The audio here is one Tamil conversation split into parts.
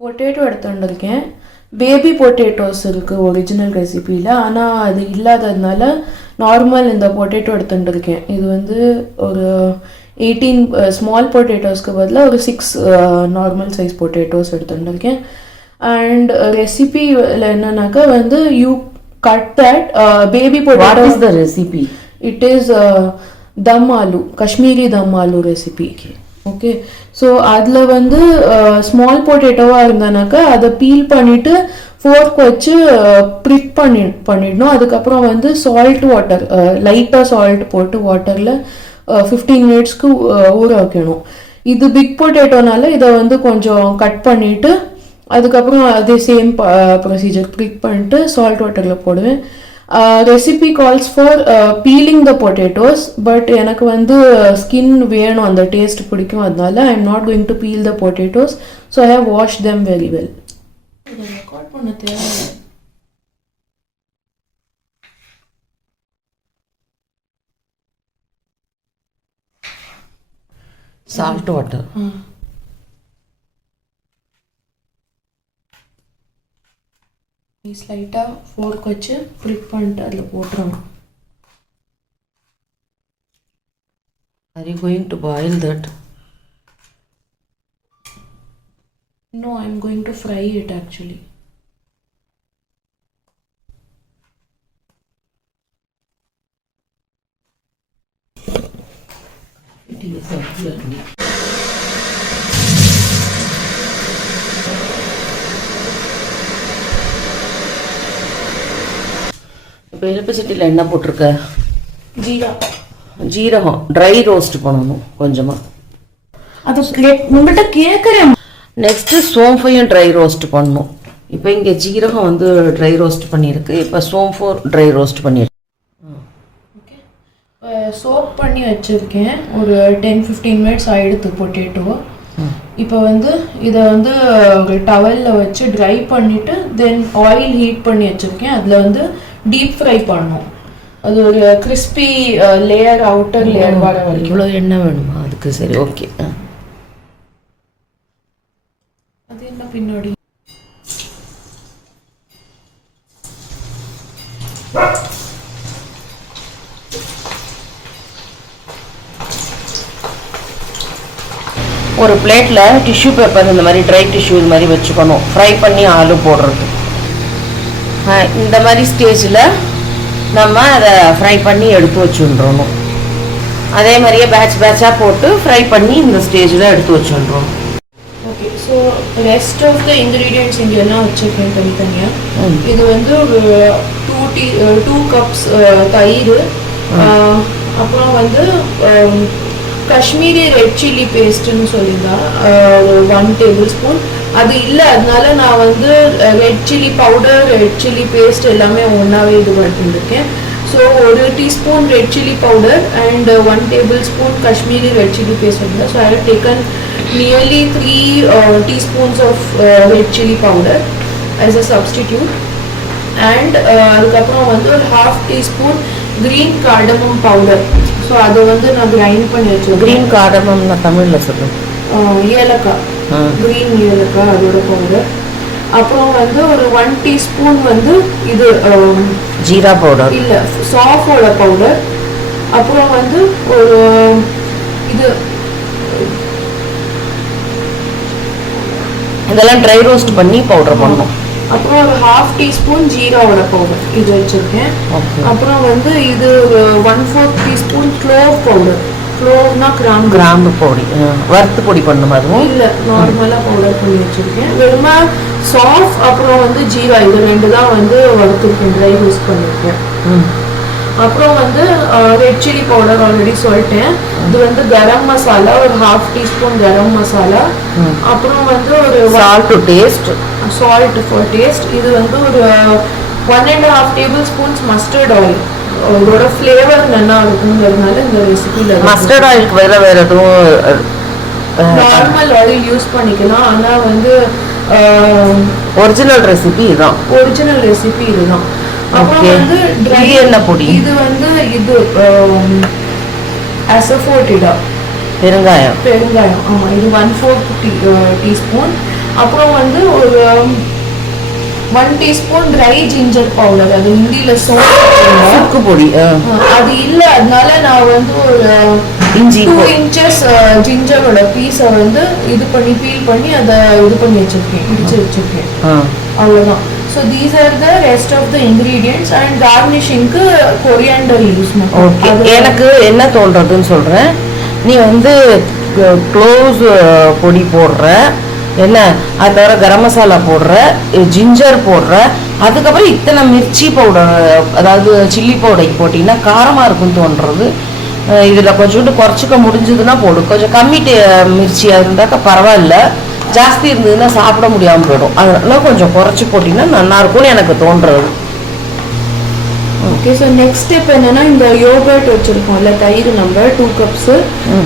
பொட்டேட்டோ எடுத்துகிட்டு இருக்கேன். பேபி பொட்டேட்டோஸ் இருக்குது ஒரிஜினல் ரெசிபியில். ஆனால் அது இல்லாததுனால நார்மல் இந்த பொட்டேட்டோ எடுத்துகிட்டு இருக்கேன். இது வந்து ஒரு 18 ஸ்மால் பொட்டேட்டோஸ்க்கு பதிலாக ஒரு 6 நார்மல் சைஸ் பொட்டேட்டோஸ் எடுத்துகிட்டு இருக்கேன். அண்ட் ரெசிபியில் என்னன்னாக்கா வந்து you cut that baby potato. What is the recipe? It is them aloo, Kashmiri them aloo recipe. Okay, so அதில் வந்து ஸ்மால் பொட்டேட்டோவாக இருந்தனாக்கா அதை பீல் பண்ணிவிட்டு ஃபோர்க் வச்சு ப்ரிக் பண்ணிடணும். அதுக்கப்புறம் வந்து சால்ட் வாட்டர், லைட்டாக சால்ட் போட்டு வாட்டரில் 15 மினிட்ஸ்க்கு ஊற வைக்கணும். இது பிக் பொட்டேட்டோனால இதை வந்து கொஞ்சம் கட் பண்ணிவிட்டு அதுக்கப்புறம் அதே சேம் ப்ரொசீஜர் ப்ரிக் பண்ணிட்டு சால்ட் வாட்டரில் போடுவேன். Recipe calls for peeling the potatoes, but எனக்கு வந்து ஸ்கின் வேணும், அந்த டேஸ்ட் பிடிக்கும், அதனால I am not going to peel the potatoes. So I have wash them very well. Record பண்ண தேவை. சால்ட் வாட்டர் லைட்டாக ஃபோர்க் வச்சு ஃப்ளிப் பண்ணிட்டு அதில் போட்டுருணும். Are you going to boil that? No, I'm going to fry it actually. It is absolutely. இப்போ எலுமிச்சட்டியில் என்ன போட்டிருக்க? ஜீரகம் ட்ரை ரோஸ்ட் பண்ணணும் கொஞ்சமாக. அது உங்கள்கிட்ட கேட்குறேன். நெக்ஸ்ட்டு சோம்பையும் ட்ரை ரோஸ்ட் பண்ணணும். இப்போ இங்கே ஜீரகம் வந்து ட்ரை ரோஸ்ட் பண்ணியிருக்கு, இப்போ சோம்பு ட்ரை ரோஸ்ட் பண்ணியிருக்கு. ஓகே, சோப் பண்ணி வச்சுருக்கேன். ஒரு 10-15 மினிட்ஸ் ஆகிடுது பொட்டேட்டோ. இப்போ வந்து இதை வந்து ஒரு டவலில் வச்சு ட்ரை பண்ணிவிட்டு தென் ஆயில் ஹீட் பண்ணி வச்சுருக்கேன். அதில் வந்து டீப் ஃப்ரை பண்ணணும். அது ஒரு கிறிஸ்பி லேயர், அவுட்டர் லேயர் வர வரைக்கும். இவ்வளோ எண்ணெய் வேணுமா அதுக்கு? சரி, ஓகே. அது என்ன பின்னாடி ஒரு பிளேட்டில் டிஷ்யூ பேப்பர் இந்த மாதிரி ட்ரை டிஷ்யூ இது மாதிரி வச்சுக்கணும், ஃப்ரை பண்ணி ஆலு போடுறது. இந்த மாதிரி ஸ்டேஜில் நம்ம அதை ஃப்ரை பண்ணி எடுத்து வச்சுன்றணும். அதே மாதிரியே பேட்சாக போட்டு ஃப்ரை பண்ணி இந்த ஸ்டேஜில் எடுத்து வச்சுன்றோம். Okay, so rest of the ingredients இங்கெல்லாம் வச்சுருக்கேன் தனித்தனியாக. இது வந்து ஒரு 2 கப்ஸ் தயிர், அப்புறம் வந்து காஷ்மீரி ரெட் சில்லி பேஸ்ட்டுன்னு சொல்லியிருந்தா 1 டேபிள் ஸ்பூன். அது இல்லை, அதனால நான் வந்து red chilli powder, red chilli paste எல்லாமே ஒன்றாவே இது பண்ணிட்டுருக்கேன். So 1 teaspoon red chilli powder and 1 tablespoon Kashmiri red chilli paste வந்து. So I have taken nearly 3 teaspoons of red chilli powder as a substitute. And அதுக்கப்புறம் வந்து ஒரு 1/2 teaspoon green cardamom powder. So அதை வந்து நான் கிரைண்ட் பண்ணி வச்சுருக்கேன். க்ரீன் கார்டமம் நான் தமிழில் சொல்லுவேன். ஏலக்காய், க்ரீன் ஏலக்காய், அதோட பவுடர். அப்புறம் வந்து ஒரு 1 டீஸ்பூன் வந்து இது ஜீரா பவுடர், இல்லை சாஃபோட பவுடர். அப்புறம் வந்து ஒரு இது இதெல்லாம் ட்ரை ரோஸ்ட் பண்ணி பவுடர் பண்ணணும். அப்புறம் ஒரு 1/2 டீஸ்பூன் ஜீராவோட பவுடர் இது வச்சுருக்கேன். அப்புறம் வந்து இது 1/4 டீஸ்பூன் க்ளோவ் பவுடர். க்ளோவ்னா கிராம்பு பொடி, வறுத்து பொடி பண்ணணும். அதுவும் இல்லை, நார்மலாக பவுடர் பண்ணி வச்சுருக்கேன். வெறுமா சாஃப் அப்புறம் வந்து ஜீரா இது 2 தான் வந்து வறுத்துருக்கேன், ட்ரை ரோஸ்ட் பண்ணியிருக்கேன். அப்புறம் வந்து ரெட் சில்லி பவுடர் ஆல்ரெடி சொல்லிட்டேன். இது வந்து கரம் மசாலா, ஒரு 1/2 டீஸ்பூன் கரம் மசாலா. அப்புறம் வந்து ஒரு salt taste, salt for taste. இது வந்து ஒரு 1.5 டேபிள் ஸ்பூன்ஸ் மஸ்டர்ட் ஆயில். இதோட ஃப்ளேவர் நல்லா இருக்குங்கிறதுனால இந்த ரெசிபியில் மஸ்டர்ட் ஆயிலுக்கு வேற எதுவும் நார்மல் ஆயில் யூஸ் பண்ணிக்கலாம். ஆனால் வந்து ஒரிஜினல் ரெசிபி இதுதான். ஒரிஜினல் ரெசிபி இதுதான். அப்புறம் வந்து ட்ரை என்ன பொடி? இது வந்து இது அசஃபோட்டிடா பெருங்காயம். ஆமாம், இது 1/4 டீஸ்பூன். அப்புறம் வந்து ஒரு 1 teaspoon ட்ரை ஜிஞ்சர் பவுடர், அது ஹிந்தியில சுக்கு பொடி. அது இல்லை, அதனால நான் வந்து ஒரு இஞ்சி 2 inches ஜிஞ்சரோட பீஸை வந்து இது பண்ணி பீல் பண்ணி அதை இது பண்ணி வச்சிருக்கேன், இடிச்சு வச்சிருக்கேன். அவ்வளோதான். So these are the rest of the ingredients. And கார்னிஷிங்க்கு கொரியாண்டர் யூஸ் பண்ணுவோம். எனக்கு என்ன தோன்றதுன்னு சொல்கிறேன். நீ வந்து க்ளோவ்ஸ் பொடி போடுற, என்ன அது தவிர கரம் மசாலா போடுற, ஜிஞ்சர் போடுற, அதுக்கப்புறம் இத்தனை மிர்ச்சி பவுடர், அதாவது சில்லி பவுடர் போட்டிங்கன்னா காரமாக இருக்குன்னு தோன்றது. இதில் கொஞ்சோண்டு குறைச்சிக்க முடிஞ்சதுன்னா போடும். கொஞ்சம் கம்மி மிர்ச்சியாக இருந்தாக்கா பரவாயில்ல, ஜாஸ்தி இருந்ததுன்னா சாப்பிட முடியாமல் போயிடும். அதனால கொஞ்சம் குறைச்சி போட்டிங்கன்னா நல்லாயிருக்கும்னு எனக்கு தோன்றுறது. ஓகே. ஸோ நெக்ஸ்ட் ஸ்டெப் என்னன்னா, இந்த யோகர்ட் வச்சுருக்கோம்ல, தயிர் நம்ம 2 cups,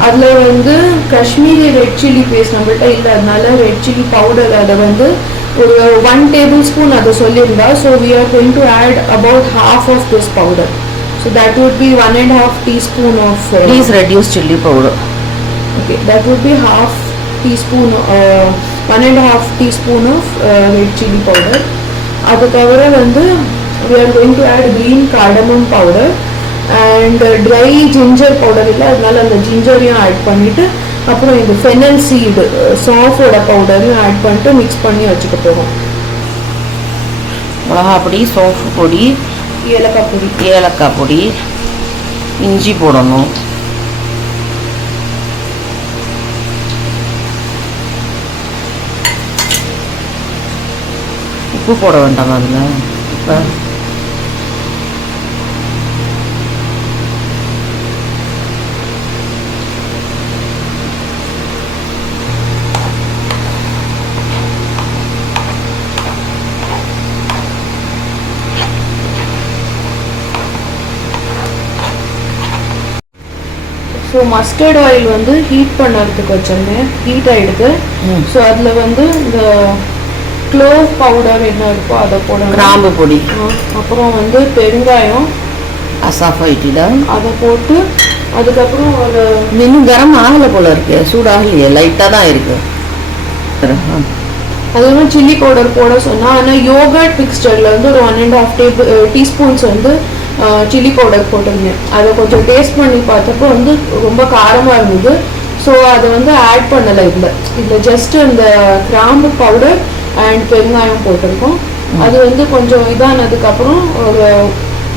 அதில் வந்து காஷ்மீரி ரெட் சில்லி பேஸ்ட் நம்மள்கிட்ட இல்லை, அதனால ரெட் சில்லி பவுடர் அதை வந்து ஒரு 1 tablespoon அதை சொல்லியிருந்தா. So we are going to add about half of this powder. So that would be 1.5 teaspoon of please reduce chili powder. Okay, that would be half teaspoon 1.5 teaspoon of red chili powder. அது தவிர வந்து we are going to add green cardamom powder and dry ginger powder இல்லை, அதனால அந்த ஜிஞ்சரையும் ஆட் பண்ணிட்டு அப்புறம் இந்த ஃபெனல் சீடு சாஃபோட பவுடரையும் ஆட் பண்ணிட்டு மிக்ஸ் பண்ணி வச்சுக்க போகிறோம். மிளகா பொடி, சோஃபு பொடி, ஏலக்காய் பொடி, இஞ்சி போடணும். உப்பு போட வேண்டாம் அதில். இப்போ ஸோ மஸ்டர்ட் ஆயில் வந்து ஹீட் பண்ணுறதுக்கு வச்சுருந்தேன், ஹீட் ஆகிடுது. ஸோ அதில் வந்து இந்த க்ளோவ் பவுடர் என்ன இருக்கோ அதை போடணும், கிராம்பு பொடி, அப்புறம் வந்து பெருங்காயம், அசாஃபைட்டிடா அதை போட்டு அதுக்கப்புறம் ஒரு இன்னும் கரம் ஆகலை போல இருக்கு, சூடாகலையே, லைட்டாக தான் இருக்கு. அதுவும் சில்லி பவுடர் போட சொன்னால், ஆனால் யோகர்ட் மிக்ஸ்டரில் வந்து ஒரு 1.5 teaspoons வந்து சில்லி பவுடர் போட்டிருந்தேன். அதை கொஞ்சம் டேஸ்ட் பண்ணி பார்த்தப்போ வந்து ரொம்ப காரமாக இருந்தது. ஸோ அதை வந்து ஆட் பண்ணலை. இதில் ஜஸ்ட் இந்த கிராம்பு பவுடர் அண்ட் பெருங்காயம் போட்டிருக்கோம். அது வந்து கொஞ்சம் இதானதுக்கப்புறம் ஒரு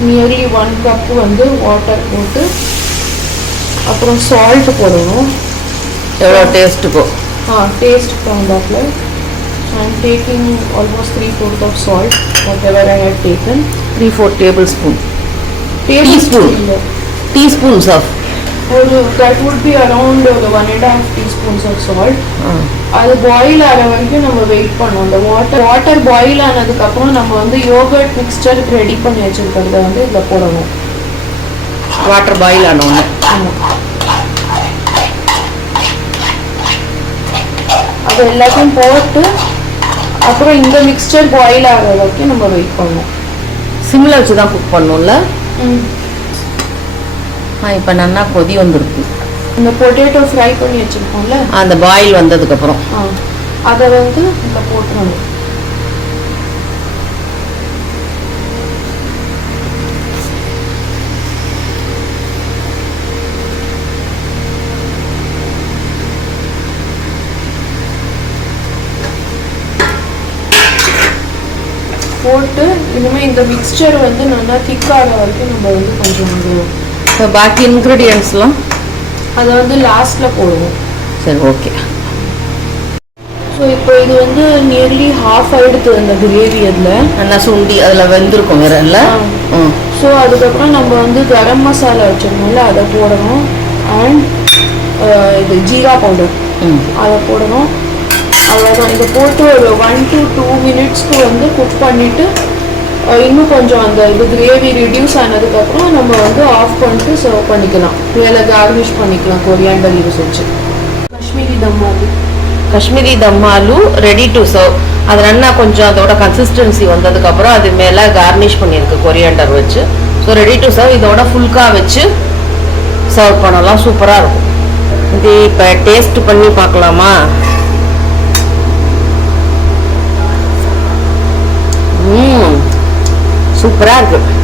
நியர்லி 1 cup வந்து வாட்டர் போட்டு அப்புறம் சால்ட் போடணும். எவ்வளோ டேஸ்ட்டுக்கோ டேஸ்ட் தகுந்தாப்பில். I'm taking almost 3/4 of salt, whatever I had taken. 3-4 tablespoon. Teaspoons of. That would be around 1.5 teaspoons of salt. அது பாயில் ஆகிற வரைக்கும் நம்ம வெயிட் பண்ணோம். அந்த வாட்டர் பாயில் ஆனதுக்கப்புறம் நம்ம வந்து யோகர்ட் மிக்ஸ்சர் ரெடி பண்ணி வச்சுருக்கிறத வந்து இதில் போடணும். வாட்டர் பாயில் ஆனோன்னு அது எல்லாத்தையும் போட்டு அப்புறம் இந்த மிக்ஸ்சர் பாயில் ஆகிற வரைக்கும் நம்ம வெயிட் பண்ணணும். சிம்மில் வச்சு தான் குக் பண்ணணும்ல. இப்போ நல்லா கொதி வந்துருக்கு. இந்த பொட்டேட்டோ ஃப்ரை பண்ணி வச்சுருக்கோம்ல, அந்த பாயில் வந்ததுக்கப்புறம் அதை வந்து இதில் போட்டுறணும். போட்டு இனிமேல் இந்த மிக்ஸ்சர் வந்து நல்லா திக்காக வரைக்கும் நம்ம வந்து கொஞ்சம் இப்போ பாக்கி இன்க்ரீடியன்ட்ஸ்லாம் அதை வந்து லாஸ்ட்டில் போடுவோம். சரி, ஓகே. ஸோ இப்போ இது வந்து நியர்லி ஹாஃப் ஆகிடுது அந்த கிரேவி. அதில் நல்லா சுண்டி அதில் வெந்திருக்கும் வேற இல்லை. ஸோ அதுக்கப்புறம் நம்ம வந்து கரம் மசாலா வச்சுருந்தோம்ல அதை போடணும். அண்ட் இது ஜீரா பவுடர் அதை போடணும். அவ்வளோதான். இதை போட்டு ஒரு 1 to 2 minutes வந்து குக் பண்ணிவிட்டு இன்னும் கொஞ்சம் அந்த இது கிரேவி ரிடியூஸ் ஆனதுக்கப்புறம் நம்ம வந்து ஆஃப் பண்ணிட்டு சர்வ் பண்ணிக்கலாம். மேலே கார்னிஷ் பண்ணிக்கலாம் கொரியாண்டர் லீவ்ஸ் வச்சு. காஷ்மீரி தம் ஆலு ரெடி டு சர்வ். அது நல்லா கொஞ்சம் அதோட கன்சிஸ்டன்சி வந்ததுக்கப்புறம் அது மேலே கார்னிஷ் பண்ணியிருக்கு கொரியாண்டர் வச்சு. So ready to serve. இதோட ஃபுல்காக வச்சு சர்வ் பண்ணலாம். சூப்பராக இருக்கும். இது இப்போ டேஸ்ட் பண்ணி பார்க்கலாமா? சூப்பராக இருக்குது.